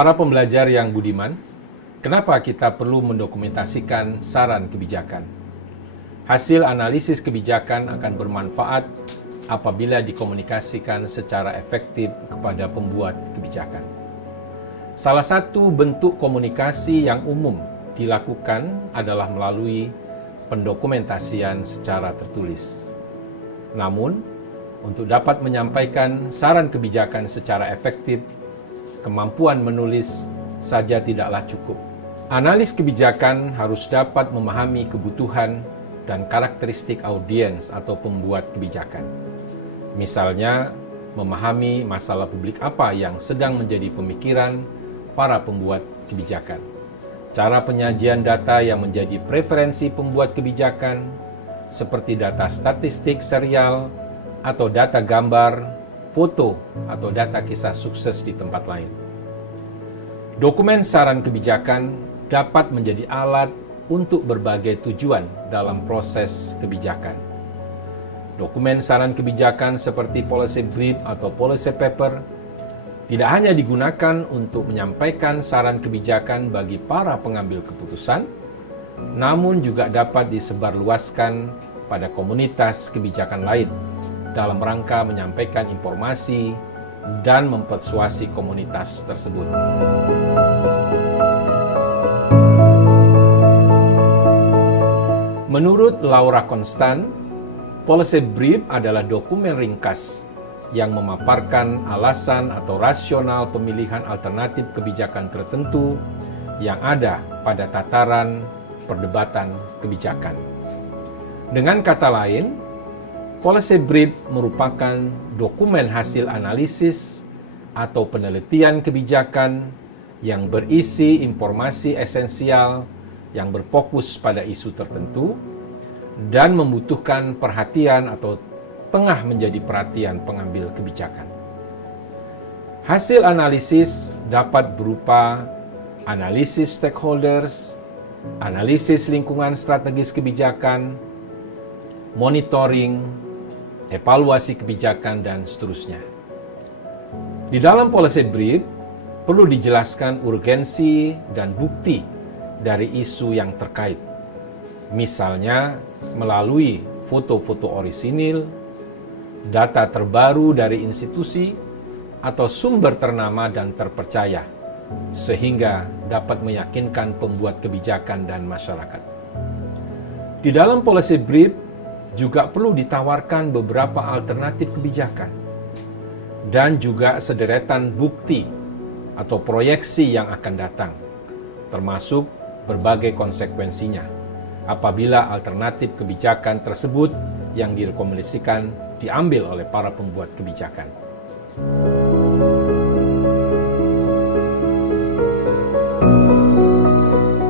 Para pembelajar yang budiman, kenapa kita perlu mendokumentasikan saran kebijakan? Hasil analisis kebijakan akan bermanfaat apabila dikomunikasikan secara efektif kepada pembuat kebijakan. Salah satu bentuk komunikasi yang umum dilakukan adalah melalui pendokumentasian secara tertulis. Namun, untuk dapat menyampaikan saran kebijakan secara efektif, kemampuan menulis saja tidaklah cukup. Analis kebijakan harus dapat memahami kebutuhan dan karakteristik audiens atau pembuat kebijakan. Misalnya, memahami masalah publik apa yang sedang menjadi pemikiran para pembuat kebijakan. Cara penyajian data yang menjadi preferensi pembuat kebijakan, seperti data statistik serial atau data gambar, foto, atau data kisah sukses di tempat lain. Dokumen saran kebijakan dapat menjadi alat untuk berbagai tujuan dalam proses kebijakan. Dokumen saran kebijakan seperti policy brief atau policy paper tidak hanya digunakan untuk menyampaikan saran kebijakan bagi para pengambil keputusan, namun juga dapat disebarluaskan pada komunitas kebijakan lain dalam rangka menyampaikan informasi dan mempersuasi komunitas tersebut. Menurut Laura Constant, policy brief adalah dokumen ringkas yang memaparkan alasan atau rasional pemilihan alternatif kebijakan tertentu yang ada pada tataran perdebatan kebijakan. Dengan kata lain, policy brief merupakan dokumen hasil analisis atau penelitian kebijakan yang berisi informasi esensial yang berfokus pada isu tertentu dan membutuhkan perhatian atau tengah menjadi perhatian pengambil kebijakan. Hasil analisis dapat berupa analisis stakeholders, analisis lingkungan strategis kebijakan, monitoring, evaluasi kebijakan, dan seterusnya. Di dalam policy brief, perlu dijelaskan urgensi dan bukti dari isu yang terkait. Misalnya, melalui foto-foto orisinil, data terbaru dari institusi, atau sumber ternama dan terpercaya, sehingga dapat meyakinkan pembuat kebijakan dan masyarakat. Di dalam policy brief, juga perlu ditawarkan beberapa alternatif kebijakan dan juga sederetan bukti atau proyeksi yang akan datang, termasuk berbagai konsekuensinya apabila alternatif kebijakan tersebut yang direkomendasikan diambil oleh para pembuat kebijakan.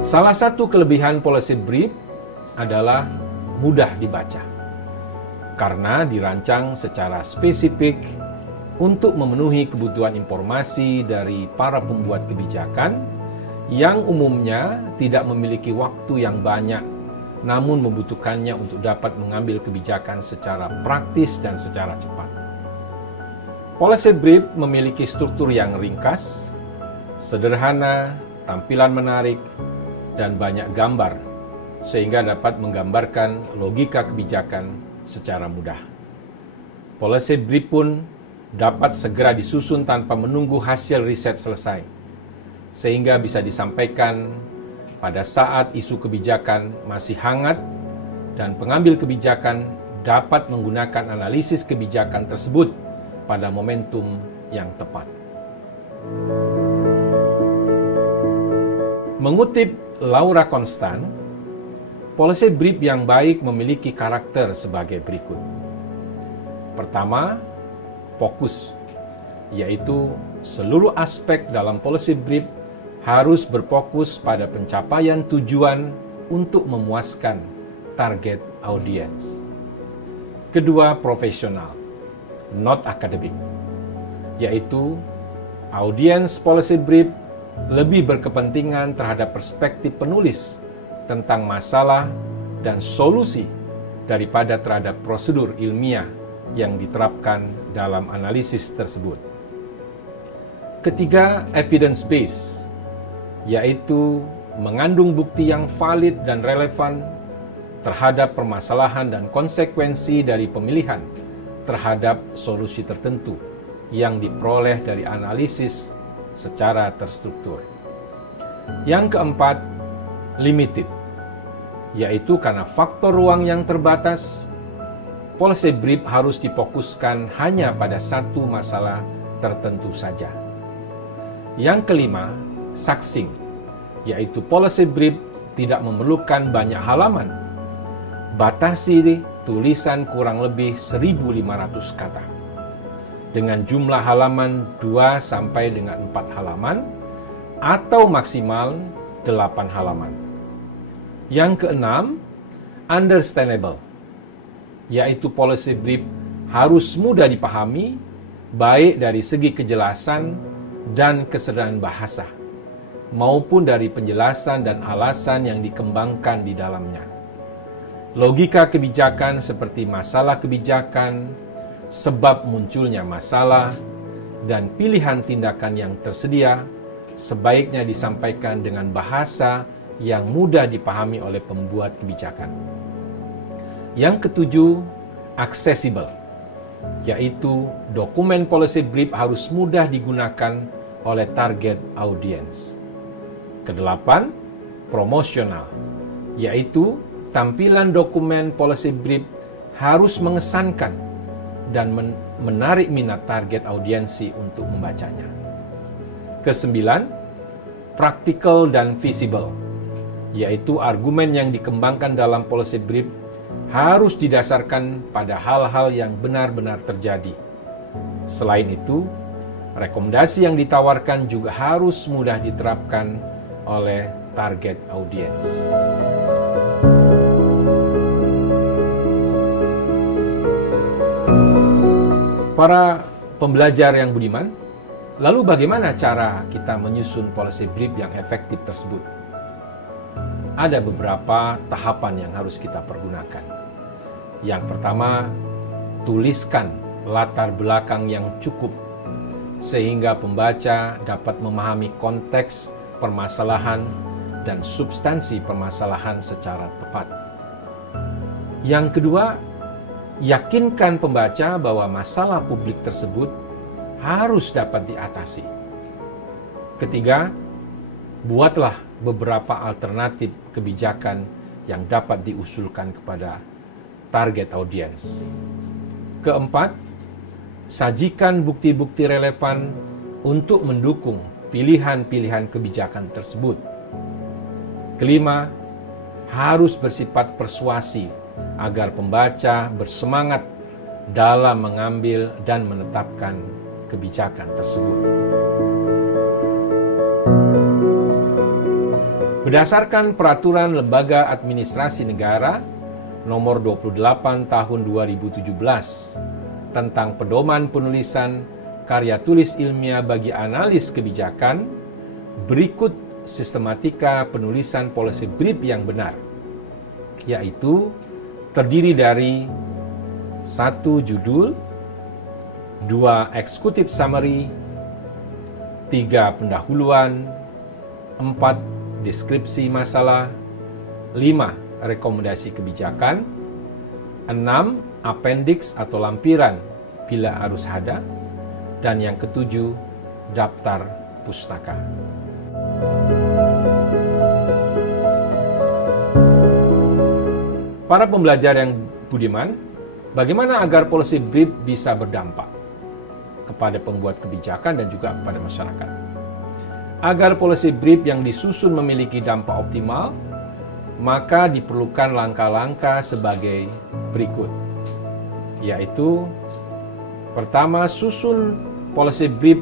Salah satu kelebihan policy brief adalah mudah dibaca, karena dirancang secara spesifik untuk memenuhi kebutuhan informasi dari para pembuat kebijakan yang umumnya tidak memiliki waktu yang banyak, namun membutuhkannya untuk dapat mengambil kebijakan secara praktis dan secara cepat. Policy brief memiliki struktur yang ringkas, sederhana, tampilan menarik, dan banyak gambar, sehingga dapat menggambarkan logika kebijakan secara mudah. Policy brief pun dapat segera disusun tanpa menunggu hasil riset selesai, sehingga bisa disampaikan pada saat isu kebijakan masih hangat dan pengambil kebijakan dapat menggunakan analisis kebijakan tersebut pada momentum yang tepat. Mengutip Laura Constant, policy brief yang baik memiliki karakter sebagai berikut. Pertama, fokus, yaitu seluruh aspek dalam policy brief harus berfokus pada pencapaian tujuan untuk memuaskan target audiens. Kedua, profesional, not akademik, yaitu audiens policy brief lebih berkepentingan terhadap perspektif penulis tentang masalah dan solusi daripada terhadap prosedur ilmiah yang diterapkan dalam analisis tersebut. Ketiga, evidence based, yaitu mengandung bukti yang valid dan relevan terhadap permasalahan dan konsekuensi dari pemilihan terhadap solusi tertentu yang diperoleh dari analisis secara terstruktur. Yang keempat, limited, yaitu karena faktor ruang yang terbatas, policy brief harus difokuskan hanya pada satu masalah tertentu saja. Yang kelima, succinct, yaitu policy brief tidak memerlukan banyak halaman. Batasi tulisan kurang lebih 1.500 kata. Dengan jumlah halaman 2 sampai dengan 4 halaman atau maksimal 8 halaman. Yang keenam, understandable, yaitu policy brief harus mudah dipahami, baik dari segi kejelasan dan kesederhanaan bahasa, maupun dari penjelasan dan alasan yang dikembangkan di dalamnya. Logika kebijakan seperti masalah kebijakan, sebab munculnya masalah, dan pilihan tindakan yang tersedia sebaiknya disampaikan dengan bahasa yang mudah dipahami oleh pembuat kebijakan. Yang ketujuh, accessible, yaitu dokumen policy brief harus mudah digunakan oleh target audience. Kedelapan, promosional, yaitu tampilan dokumen policy brief harus mengesankan dan menarik minat target audiensi untuk membacanya. Kesembilan, practical dan visible, yaitu argumen yang dikembangkan dalam policy brief harus didasarkan pada hal-hal yang benar-benar terjadi. Selain itu, rekomendasi yang ditawarkan juga harus mudah diterapkan oleh target audience. Para pembelajar yang budiman, lalu bagaimana cara kita menyusun policy brief yang efektif tersebut? Ada beberapa tahapan yang harus kita pergunakan. Yang pertama, tuliskan latar belakang yang cukup sehingga pembaca dapat memahami konteks permasalahan dan substansi permasalahan secara tepat. Yang kedua, yakinkan pembaca bahwa masalah publik tersebut harus dapat diatasi. Ketiga, buatlah beberapa alternatif kebijakan yang dapat diusulkan kepada target audience. Keempat, sajikan bukti-bukti relevan untuk mendukung pilihan-pilihan kebijakan tersebut. Kelima, harus bersifat persuasi agar pembaca bersemangat dalam mengambil dan menetapkan kebijakan tersebut. Berdasarkan Peraturan Lembaga Administrasi Negara Nomor 28 Tahun 2017 tentang Pedoman Penulisan Karya Tulis Ilmiah bagi Analis Kebijakan, berikut sistematika penulisan policy brief yang benar, yaitu terdiri dari 1 judul, 2 executive summary, 3 pendahuluan, 4 deskripsi masalah, 5 rekomendasi kebijakan, 6 appendix atau lampiran bila harus ada, dan yang ketujuh daftar pustaka. Para pembelajar yang budiman, bagaimana agar policy brief bisa berdampak kepada pembuat kebijakan dan juga kepada masyarakat? Agar policy brief yang disusun memiliki dampak optimal, maka diperlukan langkah-langkah sebagai berikut, yaitu pertama, susun policy brief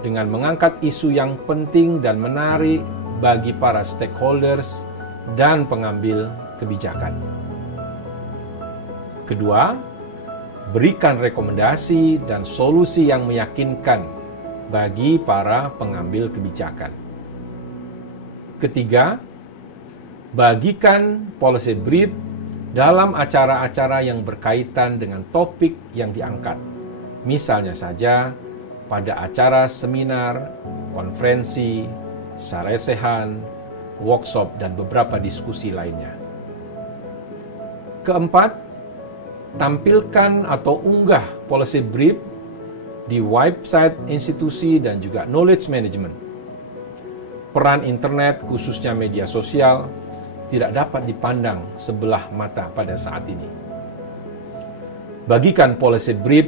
dengan mengangkat isu yang penting dan menarik bagi para stakeholders dan pengambil kebijakan. Kedua, berikan rekomendasi dan solusi yang meyakinkan bagi para pengambil kebijakan. Ketiga, bagikan policy brief dalam acara-acara yang berkaitan dengan topik yang diangkat. Misalnya saja, pada acara seminar, konferensi, saresehan, workshop, dan beberapa diskusi lainnya. Keempat, tampilkan atau unggah policy brief di website institusi dan juga knowledge management. Peran internet, khususnya media sosial, tidak dapat dipandang sebelah mata pada saat ini. Bagikan policy brief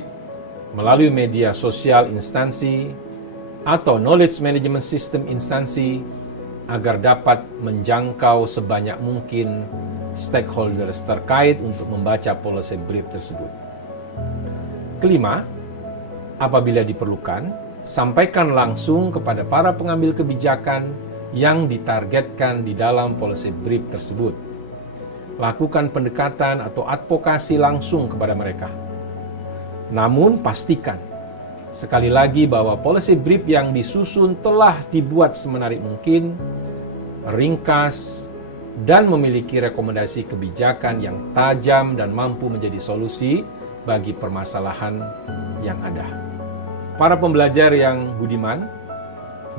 melalui media sosial instansi atau knowledge management system instansi agar dapat menjangkau sebanyak mungkin stakeholders terkait untuk membaca policy brief tersebut. Kelima, apabila diperlukan, sampaikan langsung kepada para pengambil kebijakan yang ditargetkan di dalam policy brief tersebut. Lakukan pendekatan atau advokasi langsung kepada mereka. Namun pastikan, sekali lagi, bahwa policy brief yang disusun telah dibuat semenarik mungkin, ringkas, dan memiliki rekomendasi kebijakan yang tajam dan mampu menjadi solusi bagi permasalahan yang ada. Para pembelajar yang budiman,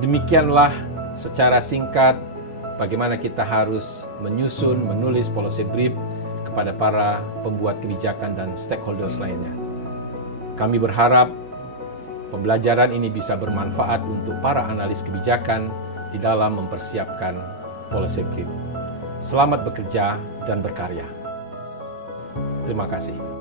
demikianlah secara singkat bagaimana kita harus menulis policy brief kepada para pembuat kebijakan dan stakeholders lainnya. Kami berharap pembelajaran ini bisa bermanfaat untuk para analis kebijakan di dalam mempersiapkan policy brief. Selamat bekerja dan berkarya. Terima kasih.